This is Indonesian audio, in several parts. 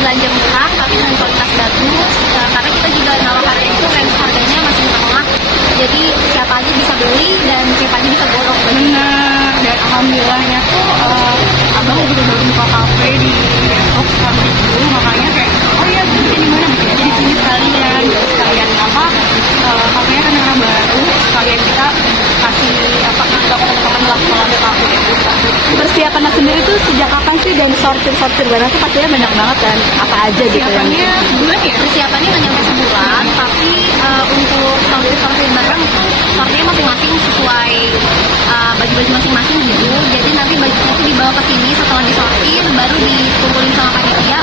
belanja murah tapi dengan kualitas bagus, karena kita juga naruh harga itu range harganya masih murah, jadi siapa aja bisa beli dan siapa aja bisa borong. Benar, dan alhamdulillahnya tuh abang juga baru buka kafe di Depok sekarang itu, makanya kayak oh iya jadi di mana jadi sini sekalian apa kafenya kan karena baru sekalian kita kasih apa ke teman-teman lah kalau ada kafe. Persiapannya sendiri tuh sejak kapan sih, dan sortir barang tuh pastinya banyak banget kan, apa aja gitu yang Persiapannya sebulan ya? Persiapannya nggak nyampe sebulan, tapi untuk sortir barang itu sortirnya masing-masing sesuai baju-baju masing-masing gitu. Jadi nanti bajunya itu dibawa ke sini setelah disortir, baru dikumpulin sama panitia,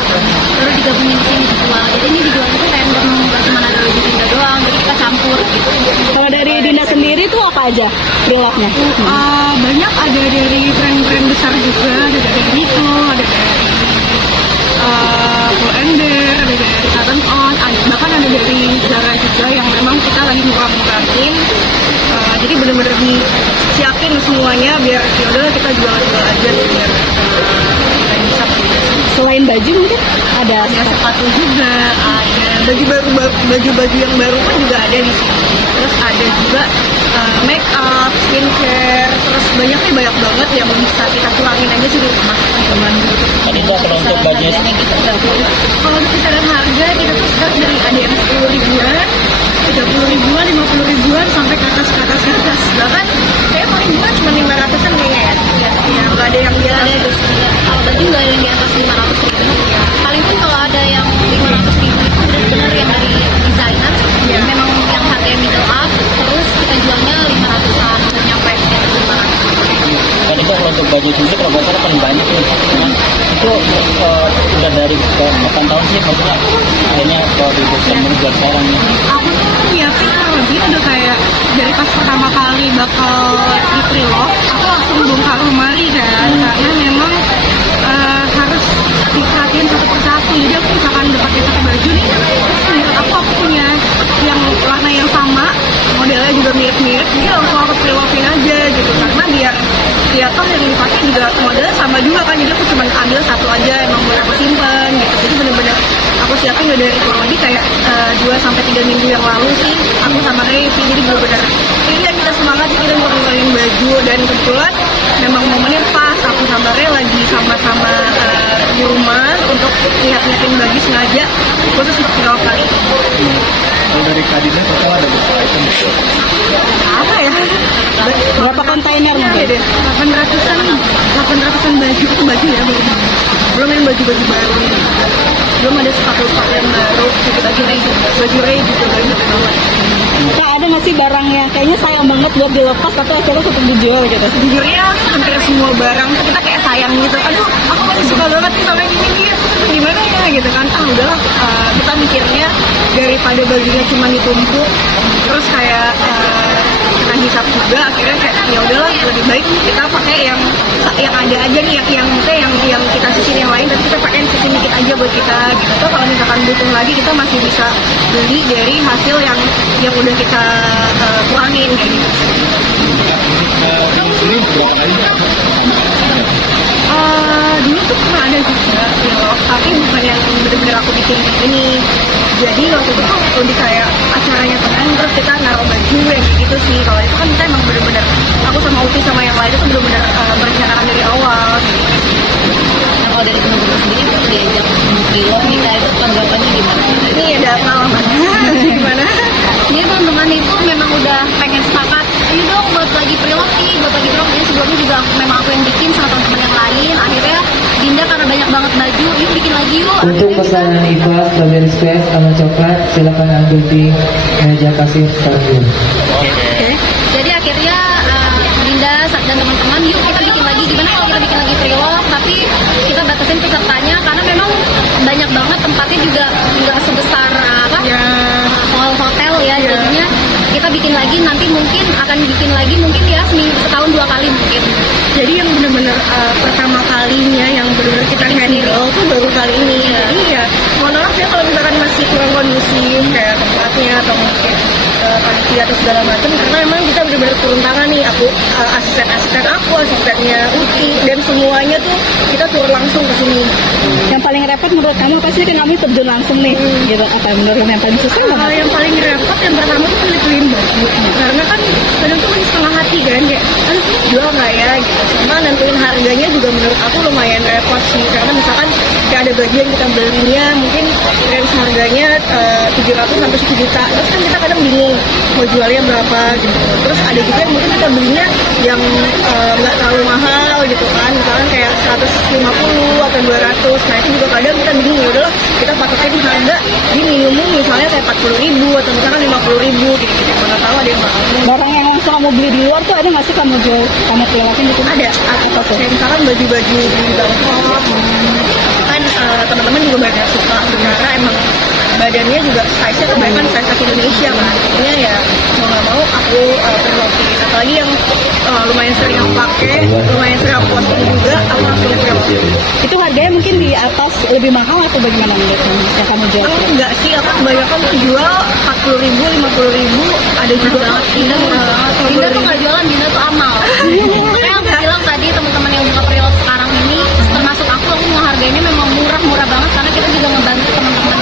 baru digabungin di sini dijual. Jadi ini dijual itu random, nggak cuma ada baju Dinda doang, jadi kita campur gitu. Kalau dari Dinda sendiri tuh apa aja prelovnya? Banyak, ada dari brand-brand besar juga, ada dari Mito, ada dari Pull&Bear, ada dari Cotton On, bahkan ada dari Zara juga yang memang kita lagi murah-murahin. Jadi benar-benar disiapin semuanya biar yaudah kita jual-jual aja biar bisa. Selain baju mungkin ada Sepatu juga, ada baju-baju yang baru pun juga ada di sini. Terus ada juga make up, skincare, terus banyak banget yang bisa kita kurangin aja sih di rumah teman-teman. Tadi itu kalau untuk budget Kalau kisaran harga kita tuh start dari ada yang 10 ribuan, 30 ribuan, 50 ribuan sampai ke atas. Bahkan kayak paling murah cuma 500-an kayaknya ya. Ya nggak ada yang dia ada itu. Kalau baju nggak ada yang di atas 500 ribu. Paling pun kalau ada yang 500 ribu itu benar-benar yang dari desainer, yang memang yang harganya middle up, terus kita jualnya 500-an, nyampe 500. dan itu kalau untuk budget sendiri kalau bocor paling banyak nih. Nah, itu udah dari kapan tahun sih maksudnya akhirnya kalau dibutuhkan buat sekarang nih. Aku tuh nyiapin lebih udah kayak dari pas pertama kali bakal di pre-love, aku langsung bongkar lemari kan, karena memang harus diperhatiin satu persatu. Jadi aku misalkan udah pakai satu baju nih, terus menurut aku punya yang warna yang sama, modelnya juga mirip-mirip, jadi langsung aku pre-love-in aja gitu, karena biar toh yang dipakai juga modelnya sama juga kan, jadi aku cuma ambil satu aja emang buat aku simpen gitu. Jadi bener-bener aku siapin udah dari kurang lebih kayak 2-3 minggu yang lalu sih aku sama Revi. Jadi bener-bener ini yang kita semangat, kita mau ngeluarin baju, dan kebetulan memang momennya pas aku sama Re lagi sama-sama di rumah untuk lihat-lihatin baju sengaja khusus untuk pre-love kali ini. Kalau dari Kadina total ada berapa item? Apa ya? berapa kontainer mungkin? 800-an baju, itu baju ya, belum yang baju-baju baru, belum ada sepatu-sepatu yang baru, baju Ray juga banyak banget. Kak, ada nggak sih barang yang kayaknya sayang banget buat dilepas tapi akhirnya tetap dijual gitu? Sejujurnya hampir semua barang tuh kita kayak sayang gitu, aduh aku masih suka banget nih sama ini dia, gimana ya gitu kan. Udahlah, kita mikirnya daripada bajunya cuma ditumpuk terus kayak kena hisap juga, akhirnya kayak ya udahlah lebih baik kita pakai yang ada aja nih, yang kita sisihin yang lain, tapi kita pakai yang sisi dikit aja buat kita gitu. Tuh kalau misalkan butuh lagi kita masih bisa beli dari hasil yang udah kita kurangin kayak gitu. Ini berapa kali? Dulu tuh pernah ada juga vlog, tapi bukan yang bener-bener aku bikin kayak gini. Jadi waktu itu tuh lebih kayak acaranya temen, terus kita naruh baju yang kayak gitu sih. Kalau itu kan kita emang bener-bener, aku sama Uti sama yang lain itu bener-bener merencanakan dari awal. Nah, kalau dari teman-teman sendiri untuk diajak pre-love nih, itu tanggapannya gimana? Ini ada pengalaman gimana? Jadi teman-teman itu memang udah pengen sepakat, ayo dong buat lagi pre-love nih, jadi sebelumnya juga memang aku yang bikin sama teman-teman yang lain. Akhirnya Dinda karena banyak banget baju, yuk bikin lagi yuk. Untuk pesanan Iva Strawberry Space sama coklat, silakan ambil di meja kasir stasiun. Oke. Jadi akhirnya Dinda dan teman-teman, yuk kita bikin lagi. Gimana kalau kita bikin lagi pre-love, tapi kita batasin pesertanya karena memang banyak banget, tempatnya juga nggak sebesar mall hotel ya. Jadinya kita bikin lagi, nanti mungkin akan bikin lagi mungkin ya setahun 2 kali mungkin. Jadi yang benar-benar pertama kalinya yang benar-benar kita handle tuh baru kali ini. Jadi ya mohon maaf ya kalau misalkan masih kurang kondusif kayak tempatnya atau mungkin panitia atau segala macam, karena emang kita benar-benar turun tangan nih, aku asisten aku, asistennya Uti, dan semuanya tuh kita turun langsung ke sini. Yang paling repot menurut kamu pasti kan kamu terjun langsung nih. Gitu, apa menurut kamu yang paling susah banget? Yang paling repot yang pertama tuh pilih baju, karena kan kadang tuh masih setengah hati kan, kayak aduh jual nggak ya gitu. Sama nentuin harganya juga menurut aku lumayan repot sih, karena misalkan kayak ada baju yang kita belinya mungkin range harganya 700 sampai 1 juta, terus kan kita kadang bingung mau jualnya berapa gitu. Terus ada juga yang mungkin kita belinya yang nggak terlalu mahal gitu kan, misalkan kayak 150 atau 200. Nah itu juga kadang kita bingung, ya udahlah kita patokin harga di minimum misalnya kayak 40.000 atau misalkan 50.000 gitu. Mana tahu ada yang mahal. Barang yang langsung kamu beli di luar tuh ada nggak sih kamu jual, kamu perilakin gitu? Ada kayak misalkan baju-baju di Bangkok kan, teman-teman juga banyak yang suka karena emang badannya juga size-nya kebanyakan size Indonesia kan, jadinya ya mau nggak mau aku prelokin. Apalagi yang lumayan sering aku pakai, lumayan sering aku posting juga, aku langsung prelokin. Itu harganya mungkin di atas lebih mahal atau bagaimana menurut kamu yang kamu jual? Enggak sih, aku kebanyakan tuh jual 40.000, 50.000, ada juga Dinda tuh nggak jualan, Dinda tuh amal. Kayak aku bilang tadi, teman-teman yang buka pre-love sekarang ini, termasuk aku mau harganya memang murah banget, karena kita juga ngebantu teman-teman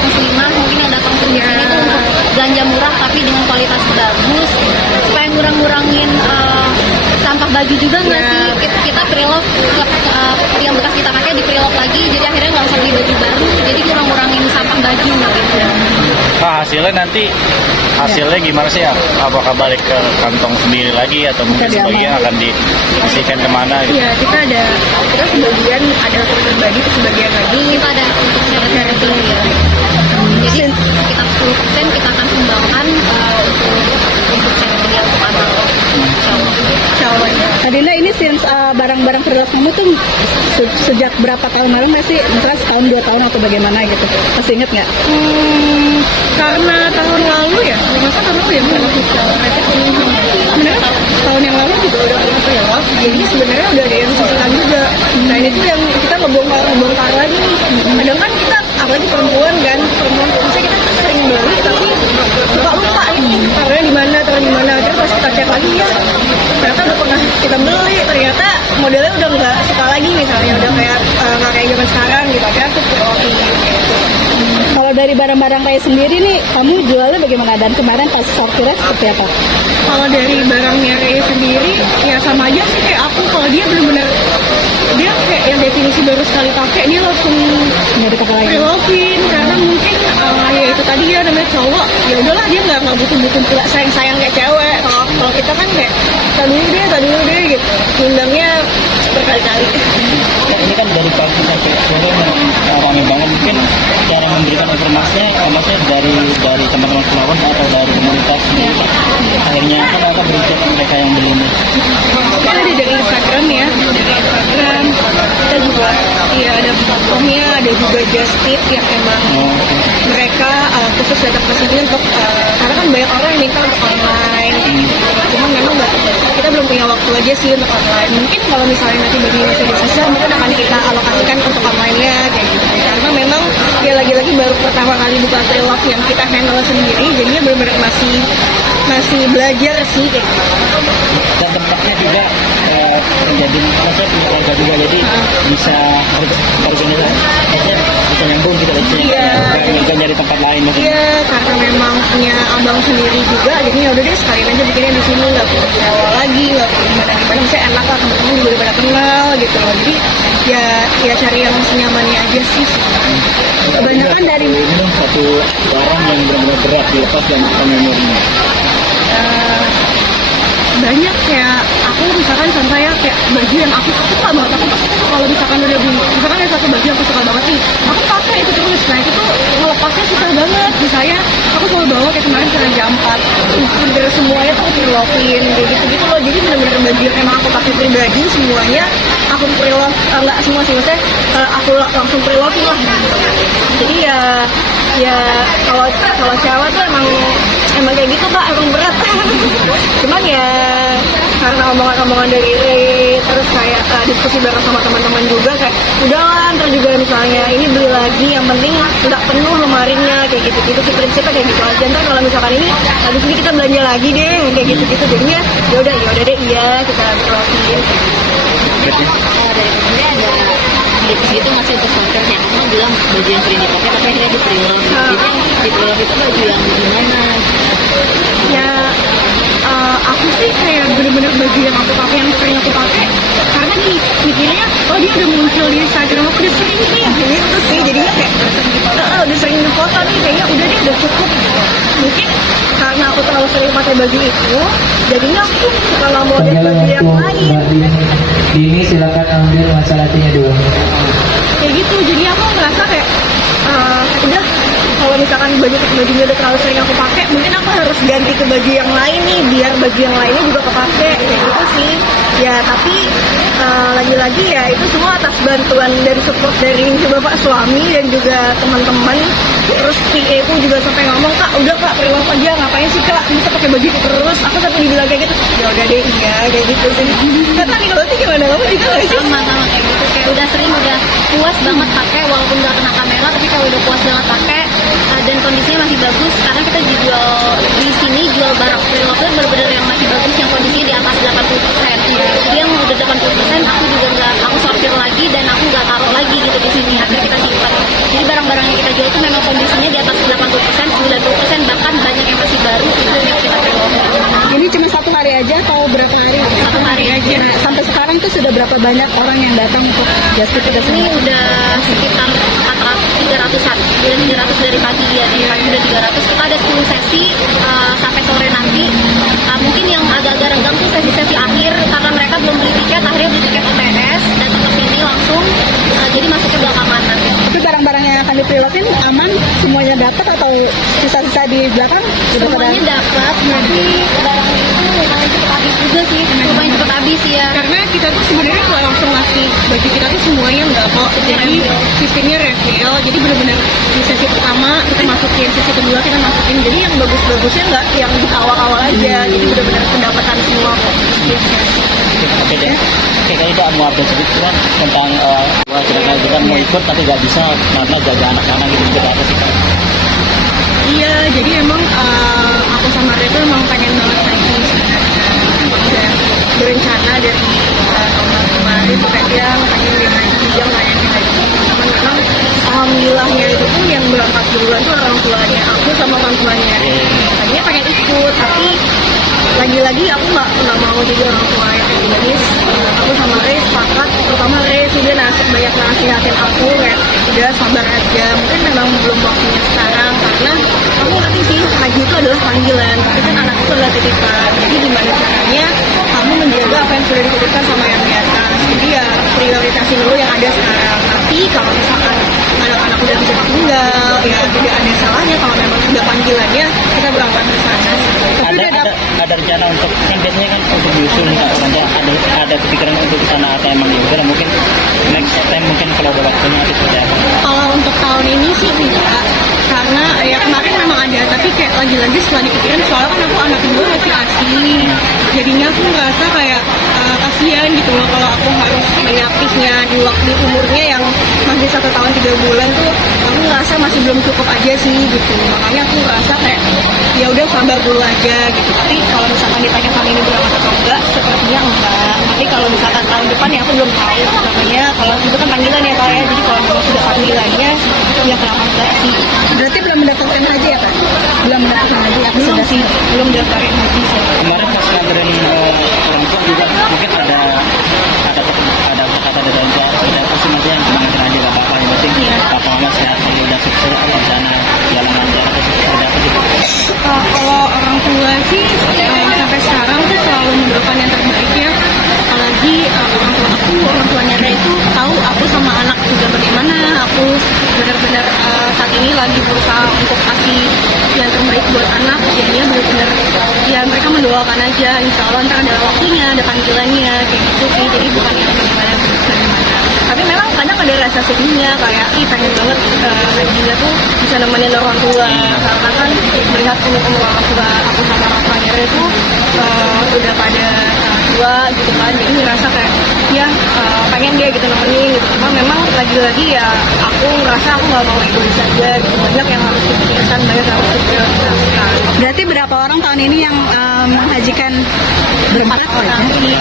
muslimah mungkin yang datang ke sini tuh untuk belanja murah tapi dengan kualitas bagus, supaya ngurang-ngurangin sampah baju juga nggak sih. Kita pre-love yang bekas kita pakai di pre-love lagi, jadi akhirnya nggak usah beli baju baru, jadi ngurang-ngurangin sampah baju gitu. Hasilnya gimana sih ya? Apakah balik ke kantong sendiri lagi atau mungkin sebagian akan diisikan kemana gitu? Iya, kita sebagian ada untuk pribadi, sebagian lagi Kita ada untuk charity ya. Jadi sekitar 10% kita akan sumbangkan untuk charity yang untuk anak. cowoknya. Adinda, ini since barang-barang pre-love kamu tuh sejak berapa tahun lalu masih, misalnya setahun 2 tahun atau bagaimana gitu? Masih inget nggak? Karena tahun lalu ya, masa tahun lalu ya bukan aku sebenarnya tahun yang lalu juga udah pernah pre-love, jadi sebenarnya udah ada yang sisihan juga. Nah ini tuh yang kita ngebongkar lagi nih. Kadang kan kita, apalagi perempuan kan, misalnya kita sering beli tapi suka lupa nih taruhnya di mana, terus pas kita cek lagi ya ternyata udah pernah kita beli, ternyata modelnya udah nggak suka lagi, misalnya udah kayak nggak kayak zaman sekarang gitu, akhirnya tuh pre-love gitu. Kalau dari barang-barang kayak sendiri nih, kamu jualnya bagaimana? Dan kemarin pas sortirnya seperti apa? Kalau dari barangnya Raya sendiri ya sama aja sih kayak aku. Kalau dia bener-bener dia kayak yang definisi baru sekali pakai, dia langsung Nyari pakai lagi? prelovin, karena mungkin ya itu tadi ya namanya cowok, ya udahlah dia nggak butuh pula sayang kayak cewek. Kalau kita kan kayak tadi dulu deh gitu, undangnya berkali-kali. Ini kan dari pagi sampai sore ramai banget, mungkin cara memberikan informasinya maksudnya dari teman-teman relawan atau dari komunitas sendiri. Akhirnya kan akan berusaha mereka yang beli ini. Kita ada dari Instagram ya, kita juga ya ada platformnya, ada juga Just Tip yang emang mereka khusus datang ke sini untuk karena kan banyak orang yang minta untuk online, cuman memang kita belum punya waktu aja sih untuk online. Mungkin kalau misalnya nanti bagi Indonesia susah, mungkin akan kita alokasikan untuk online-nya kayak gitu, karena memang ya lagi-lagi baru pertama kali buka pre-love yang kita handle sendiri, jadinya benar-benar masih belajar sih kayak gitu. Dan tempatnya juga menjadi maksudnya punya keluarga juga, jadi bisa organisasi bisa nyambung gitu aja. Iya. Nggak nyari tempat lain maksudnya. Iya, karena memang punya abang sendiri juga, jadi ya udah deh sekalian aja bikinnya di sini, nggak perlu sewa lagi, nggak perlu gimana, bisa enak lah, teman-teman juga udah pada kenal gitu loh. Jadi ya cari yang senyamannya aja sih. Kebanyakan dari ini satu barang yang benar-benar berat dilepas dan bukan memorinya. Banyak kayak aku misalkan contohnya kayak baju yang aku suka banget, aku kalau misalkan udah beli, misalkan ada satu baju yang aku suka banget nih, aku pakai itu terus. Nah itu tuh melepasnya susah banget. Misalnya aku selalu bawa kayak kemarin ke Raja Ampat, dari semuanya tuh aku pre-lovein kayak gitu loh. Jadi benar-benar baju yang emang aku pakai pribadi semuanya aku pre-love, enggak semua sih, maksudnya aku langsung pre-lovein lah. Jadi ya kalau cewek tuh emang kayak gitu Kak, emang berat. Cuman ya karena omongan-omongan dari Ray, terus kayak diskusi bareng sama teman-teman juga kayak udahlah ntar juga misalnya ini beli lagi, yang penting nggak penuh lemarinya, kayak gitu-gitu sih prinsipnya, kayak gitu aja. Ntar kalau misalkan ini habis ini kita belanja lagi deh, kayak gitu-gitu, jadinya yaudah deh, iya kita lakuin. Berarti Dari temennya ada tips gitu ngasih untuk sorternya. Aku bilang baju yang sering dipakai tapi akhirnya di pre-love. Jadi yang di pre-love itu baju yang gimana? Ya aku sih kayak bener-bener baju yang aku pakai, yang sering aku pakai, karena gini mikirnya oh dia udah muncul di Instagram aku udah sering nih gitu sih, jadinya kayak udah sering di foto nih, kayaknya udah deh udah cukup gitu. Mungkin karena aku terlalu sering pakai baju itu, jadinya aku kalau mau lihat Panggilan baju yang untuk lain Mbak Dini, silakan ambil masa latinnya dulu. kayak gitu, jadi aku ngerasa kayak udah kalau misalkan bajunya udah terlalu sering aku pakai, mungkin aku harus ganti ke baju yang lain nih biar baju yang lainnya juga kepake, kayak gitu sih ya. Tapi lagi-lagi ya itu semua atas bantuan dari support dari bapak suami dan juga teman-teman. Terus PA ku juga sampai ngomong, kak udah kak pre-love aja, ngapain sih kak bisa pakai baju itu terus. Aku sampai dibilang kayak gitu, ya udah deh iya kayak gitu sih. Kata nih kalau gimana, kamu juga nggak sih? Sama kayak gitu, kayak udah sering, udah puas banget pakai walaupun nggak kena kamera, tapi kalau udah puas banget pakai dan kondisinya masih bagus, karena kita jual di sini jual barang pre-love bener-bener yang masih bagus, yang kondisinya di atas 80%. Jadi yang udah 80% aku juga nggak, aku sortir lagi dan aku nggak taruh lagi gitu di sini, akhirnya kita simpan. Jadi barang-barang yang kita jual itu memang kondisinya di atas 80%, 90%, bahkan banyak yang masih baru, itu yang kita pre-love. Ini cuma 1 hari aja atau berapa hari? 1 hari aja. Nah, sampai sekarang tuh sudah berapa banyak orang yang datang untuk just tip kita Ini semua? udah sekitar 300-an, udah 300 dari pagi ya, dari pagi udah 300. Kita ada 10 sesi sampai sore nanti. Mungkin yang agak-agak renggang tuh sesi-sesi akhir karena mereka belum beli tiket, akhirnya beli tiket OTS, datang ke sini langsung, jadi masuknya belakangan nanti. Tapi barang-barang yang akan di-pre-love-in aman? Semuanya dapat atau sisa-sisa di belakang? Udah pada- Semuanya dapat, tapi barang itu lumayan cepet habis juga sih, lumayan cepet habis ya. Karena kita tuh sebenarnya nggak langsung ngasih baju kita tuh semuanya nggak kok, jadi sistemnya refill, jadi benar-benar di sesi pertama kita masukin, sesi kedua kita masukin, jadi yang bagus-bagusnya nggak yang di awal-awal aja, jadi benar-benar pendapatan semua kok setiap sesi. oke deh. Oke, kali itu mau update sedikit kan tentang kita mau ikut tapi nggak bisa karena jaga anak-anak gitu, seperti apa sih kak? Iya, jadi emang aku sama Reza emang pengen banget lagi udah berencana dari tahun kemarin kayak dia pengen dia lagi, dia ngelayanin lagi. Cuman memang alhamdulillahnya itu pun yang berangkat duluan tuh orang tuanya aku sama orang tuanya. Tadinya pengen ikut, tapi lagi-lagi aku nggak mau jadi orang tua yang egois. Aku sama Reza sepakat, terutama Reza dia banyak nasihatin aku kayak udah sabar aja, mungkin memang belum waktunya sekarang karena kamu ngerti sih haji itu adalah panggilan, tapi kan anak itu adalah titipan. Jadi gimana caranya kamu menjaga apa yang sudah dititipkan sama yang di atas. Jadi ya prioritasin dulu yang ada sekarang. Tapi kalau misalkan anak-anak udah bisa tinggal, ya tidak ada salahnya kalau memang sudah panggilannya kita berangkat ke sana. Tapi Ada rencana untuk kan biasanya kan untuk diusul nanti ada kepikiran untuk ke sana atau emang ya udah mungkin next time mungkin kalau ada waktunya nanti seperti apa? kalau untuk tahun ini sih enggak, karena ya kemarin memang ada, tapi kayak lagi-lagi setelah dipikirin soalnya kan aku anak gue masih asli, jadinya aku ngerasa kayak kasihan gitu loh kalau aku harus menyapisnya di umurnya yang masih 1 tahun 3 bulan tuh, aku ngerasa masih belum cukup aja sih gitu. Makanya aku ngerasa kayak ya udah sabar dulu aja gitu. Tapi kalau misalkan ditanya tahun ini berangkat atau enggak, sepertinya enggak. Tapi kalau misalkan tahun depan ya aku belum tahu. Makanya kalau itu kan panggilan ya kak ya, jadi kalau memang sudah panggilannya ya kenapa enggak sih. Berarti belum mendaftarkan haji ya Pak? Belum mendaftarkan haji, apa Belum sudah sih, belum daftarin haji sih. Kemarin pas ngajarin orang tua juga mungkin ada kata dari orang tua seperti apa sih nanti yang cuma ngajarin aja gak apa-apa, yang penting papa mama sehat kalau udah sukses rencana jalan lancar atau seperti apa gitu. Kalau orang tua sih sampai sekarang tuh selalu mendoakan yang terbaik ya. Apalagi orang tuanya Rey itu tahu aku sama anak juga bagaimana. Aku benar-benar saat ini lagi berusaha untuk kasih yang terbaik buat anak. Jadinya benar-benar ya mereka mendoakan aja. Insya Allah ntar ada waktunya, ada panggilannya kayak gitu sih. Jadi bukan yang bagaimana. Tapi memang kadang ada rasa sedihnya kayak pengen banget juga tuh bisa nemenin orang tua, karena kan melihat umur orang tua aku sama orang tuanya itu udah pada tua gitu kan, jadi ngerasa kayak ya pengen dia gitu nemenin gitu. Cuma memang lagi-lagi ya aku ngerasa aku nggak mau egois aja gitu. Banyak yang harus dipikirkan, banyak yang harus diprioritaskan. Berarti berapa orang tahun ini yang menghajikan berempat? Orang sih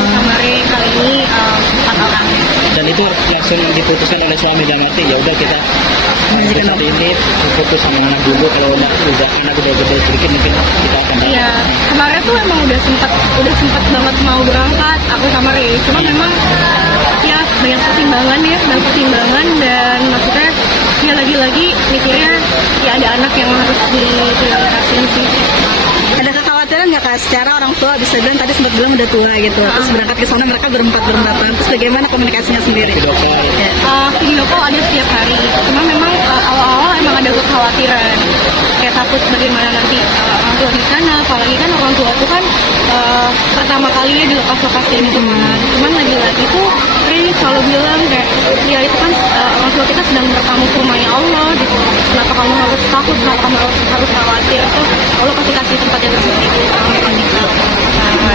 sama Re kali ini 4 orang. Dan itu langsung diputuskan oleh suami dan arti ya udah kita untuk saat ini fokus sama anak dulu, kalau anak udah gede sedikit mungkin kita akan Iya, kemarin tuh emang udah sempat banget mau berangkat aku sama Re. Cuma memang ya banyak pertimbangan dan maksudnya ya lagi-lagi mikirnya ya ada anak yang harus diprioritasin sih. Ada kekhawatiran nggak Kak, secara orang tua bisa bilang tadi sempat bilang udah tua gitu, terus berangkat ke sana mereka berempat, terus bagaimana komunikasinya sendiri? video call. Ya. Video call ada setiap hari. Cuma memang awal-awal emang ada kekhawatiran. Kayak takut bagaimana nanti orang tua di sana. Apalagi kan orang tua aku kan pertama kalinya dilepas-lepas kayak gitu kan. Cuman lagi-lagi tuh Rini selalu bilang kayak ya itu kan orang tua kita sedang bertamu ke rumahnya Allah gitu. Kenapa kamu harus takut? Kenapa kamu harus khawatir? Tuh Allah kasih tempat yang seperti itu. Kamu bisa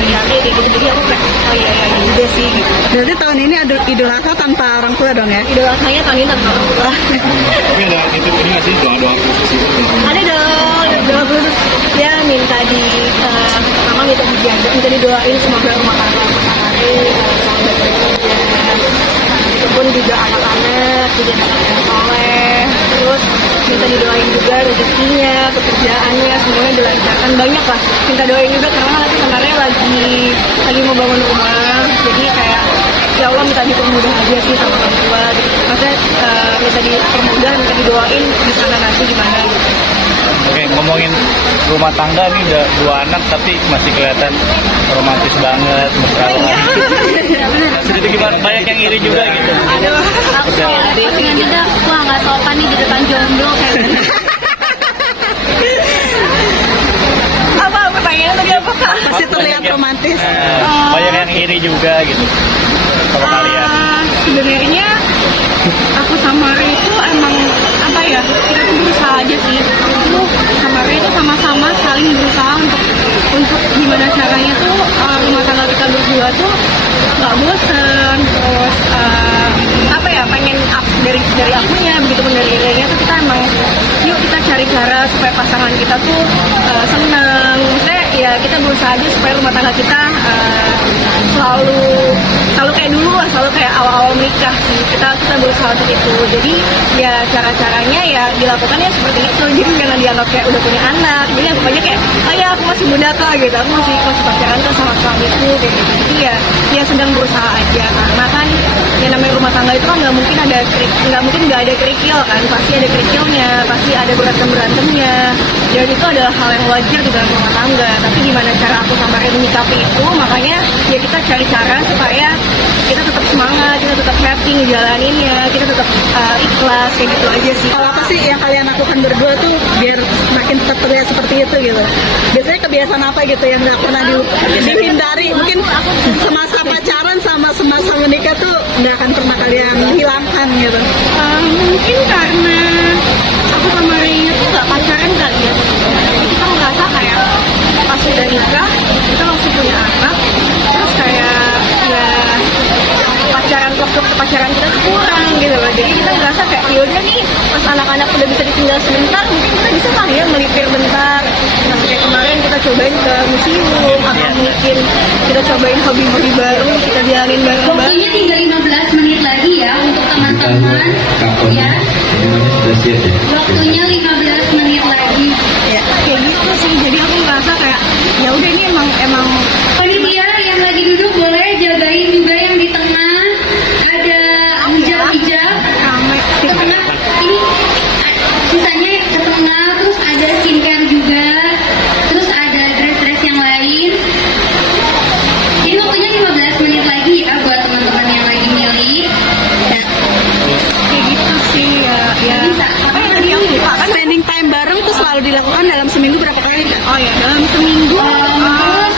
ya kayak gitu. Jadi aku kayak oh iya juga sih gitu. Berarti tahun ini ada Idul Adha tanpa orang tua dong ya? Idul Adhanya tahun ini tanpa orang tua. Tapi ada itu ini nggak sih doa khusus itu? Ada dong, doa khusus. Ya minta mama minta dijaga, minta didoain semoga rumah tangga itu pun juga anak-anak jadi anak yang soleh. Terus minta didoain juga rezekinya, pekerjaannya, semuanya dilancarkan. Banyak lah minta doain juga karena nanti kemarin lagi mau bangun rumah, jadi kayak ya Allah minta dipermudah aja sih sama orang tua gitu. Maksudnya minta dipermudah, minta didoain di sana nanti gimana gitu. Oke, ngomongin rumah tangga nih udah 2 anak tapi masih kelihatan romantis banget, mesra banget. Jadi gimana? Banyak yang iri juga gitu. Aduh, Aku pengen juga, wah nggak sopan nih di depan jomblo kayak gitu. apa pertanyaan tadi apa Kak? Pasti terlihat romantis. Banyak yang iri juga gitu sama kalian. Sebenarnya aku sama Re itu emang apa ya, kita tuh berusaha aja sih. Aku sama Re itu sama-sama saling berusaha untuk gimana caranya tuh rumah tangga kita berdua tuh nggak bosen. Terus apa ya, pengen up dari akunya, begitu pun dari Re-nya tuh kita emang yuk kita cari cara supaya pasangan kita tuh senang. Maksudnya ya kita berusaha aja supaya rumah tangga kita selalu kayak dulu lah, selalu kayak awal-awal menikah sih. Kita berusaha untuk itu. Jadi ya cara-caranya ya dilakukannya seperti itu. Jadi karena dianggap kayak udah punya anak, jadi pokoknya kayak oh ya aku masih muda kok gitu, aku masih pacaran tuh sama suamiku kayak gitu. Jadi ya sedang berusaha aja, karena kan ya namanya rumah tangga itu kan nggak mungkin nggak ada kerikil kan, pasti ada kerikilnya, pasti ada berantemnya, dan itu adalah hal yang wajar di dalam rumah tangga. Tapi gimana cara aku sama Ren menyikapi itu, makanya ya kita cari cara supaya kita tetap semangat, kita tetap happy ngejalaninnya, kita tetap ikhlas kayak gitu aja sih. Kalau apa sih yang kalian lakukan berdua tuh biar semakin tetap terlihat seperti itu gitu? Biasanya kebiasaan apa gitu yang nggak pernah dihindari? Mungkin semasa pacaran sama semasa menikah tuh nggak akan pernah kalian hilangkan gitu. Mungkin karena aku sama Reynya tuh nggak pacaran kali ya. Jadi kita ngerasa kayak pas udah nikah kita langsung punya anak, terus kayak ya waktu pacaran kita tuh kurang gitu loh. Jadi kita ngerasa kayak yaudah nih pas anak-anak udah bisa ditinggal sebentar, mungkin kita bisa lah ya melipir bentar. Nah kayak kemarin kita cobain ke museum, atau mungkin kita cobain hobi-hobi baru, kita jalanin bareng-bareng. Waktunya tinggal 15 menit lagi ya untuk teman-teman ya. Waktunya 15 menit lagi. Ya kayak gitu sih. Jadi aku ngerasa kayak ya udah ini emang Panitia yang lagi duduk boleh jagain juga yang di tengah. Ada hijab ramai. ke tengah. Ini sisanya ke tengah, terus ada skincare juga, terus ada dress-dress yang lain. Ini waktunya 15 menit lagi ya buat teman-teman yang lagi milih. Nah, Kayak gitu sih ya. bisa. Apa yang tadi aku lupa kan? Spending time bareng tuh selalu dilakukan dalam seminggu berapa kali Kak? Oh ya dalam seminggu. Terus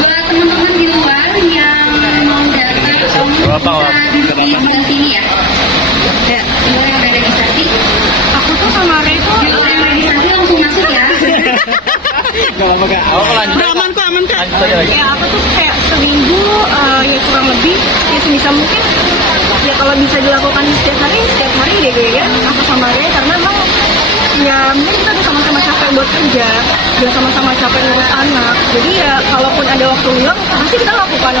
buat teman-teman di luar yang mau datang Bapak, bisa duduk di sebelah sini ya. Ya. Semua yang registrasi, Aku tuh sama Ray tuh yang registrasi langsung masuk ya. Gak apa-apa Kak. Awal lanjut. Aman kok, aman Kak. Lanjut aja lagi. ya aku tuh kayak seminggu ya kurang lebih sebisa mungkin ya kalau bisa dilakukan setiap hari deh ya aku sama Ray, karena emang ya mungkin kita udah sama-sama capek buat kerja, udah sama-sama capek ngurus anak, jadi ya kalaupun ada waktu luang pasti kita lakukan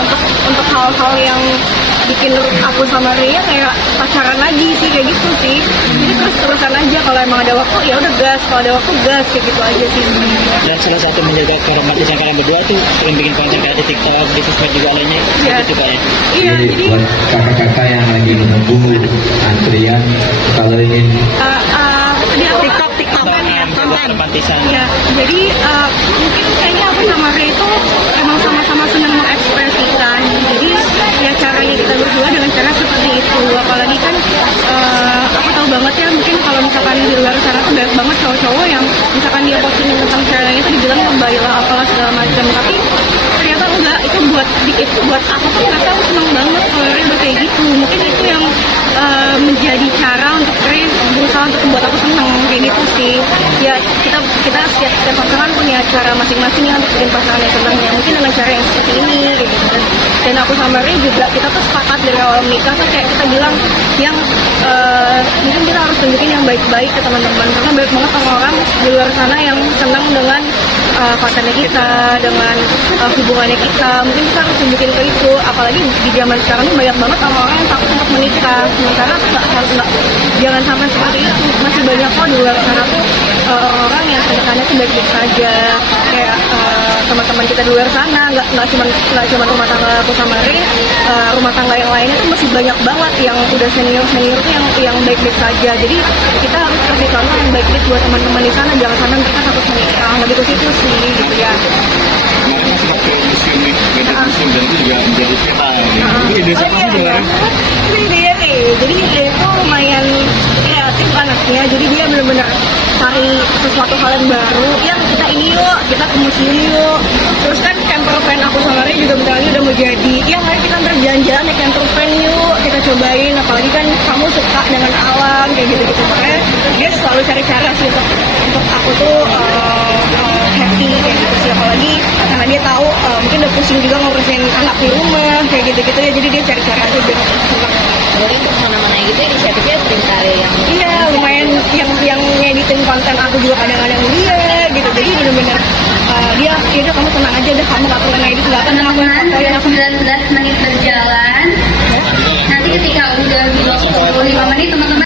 untuk hal-hal yang bikin aku sama Ria kayak pacaran lagi sih, kayak gitu sih. Jadi terus-terusan aja, kalau emang ada waktu ya udah gas, kalau ada waktu gas, kayak gitu aja sih. Dan salah satu menjaga keromantisan kalian berdua tuh sering bikin konten kayak di TikTok, di sosmed juga lainnya, Iya. gitu Kak ya. Iya, Jadi jadi buat kakak-kakak yang lagi menunggu antrian, kalau ingin dia TikTok Menjaga keromantisan. ya, jadi mungkin kayaknya aku sama Ray itu emang sama-sama senang mengekspresikan. Jadi ya caranya kita berdua dengan cara seperti itu. Apalagi kan aku tahu banget ya, mungkin kalau misalkan di luar sana tuh banyak banget cowok-cowok yang misalkan dia posting tentang caranya itu dibilang lebay lah apalah segala macam. Tapi ternyata enggak, itu buat aku tuh ngerasa aku senang banget kalau Ray udah kayak gitu. Mungkin itu yang menjadi cara untuk Ray berusaha untuk membuat aku senang kayak gitu sih. Ya kita setiap pasangan punya cara masing-masing ya untuk bikin pasangannya senangnya. Mungkin dengan cara yang seperti ini gitu kan. Dan aku sama Ray juga kita tuh sepakat dari awal nikah tuh kayak kita bilang yang mungkin kita harus tunjukin yang baik-baik ke teman-teman, karena banyak banget orang-orang di luar sana yang senang dengan kontennya kita, dengan hubungannya kita. Mungkin kita harus tunjukin ke itu, apalagi di zaman sekarang tuh banyak banget orang-orang yang takut untuk menikah. Sementara jangan sampai seperti itu. Masih banyak kok di luar sana tuh orang-orang yang pernikahannya tuh baik-baik saja, kayak teman-teman kita di luar sana, nggak cuma rumah tangga aku sama Ray, rumah tangga yang lainnya tuh masih banyak banget yang udah senior tuh yang baik-baik saja. Jadi kita harus kasih contoh yang baik-baik buat teman-teman di sana, jangan sampai mereka takut menikah. Lebih ke situ sih gitu ya. Kemarin kan sempat ke museum nih, beda museum dan itu juga menjadi viral. Itu ide siapa sih sebenarnya? Itu ide nih. Jadi dia itu lumayan kreatif anaknya. Jadi dia benar-benar cari sesuatu hal yang baru. Yang kita ini yuk, kita ke museum yuk. Terus kan camper van aku sama Ray juga bentar lagi udah mau jadi. Ya mari kita berjalan-jalan naik camper van yuk. Kita cobain. Apalagi kan kamu suka dengan alam kayak gitu-gitu. Makanya dia selalu cari cara sih untuk aku tuh happy kayak gitu sih. Apalagi karena dia tahu mungkin udah pusing juga ngurusin anak di rumah kayak gitu-gitu ya. Jadi dia cari cara aja biar aku senang. Jadi untuk mana-mana gitu inisiatifnya sering kali yang Iya, lumayan yang ngeditin konten aku juga kadang-kadang dia gitu. Jadi bener-bener dia ya udah kamu tenang aja, udah kamu gak perlu ngedit, gak perlu aku yang teman-teman fotoin aku. 19 menit berjalan. Nanti ketika udah 25 menit teman-teman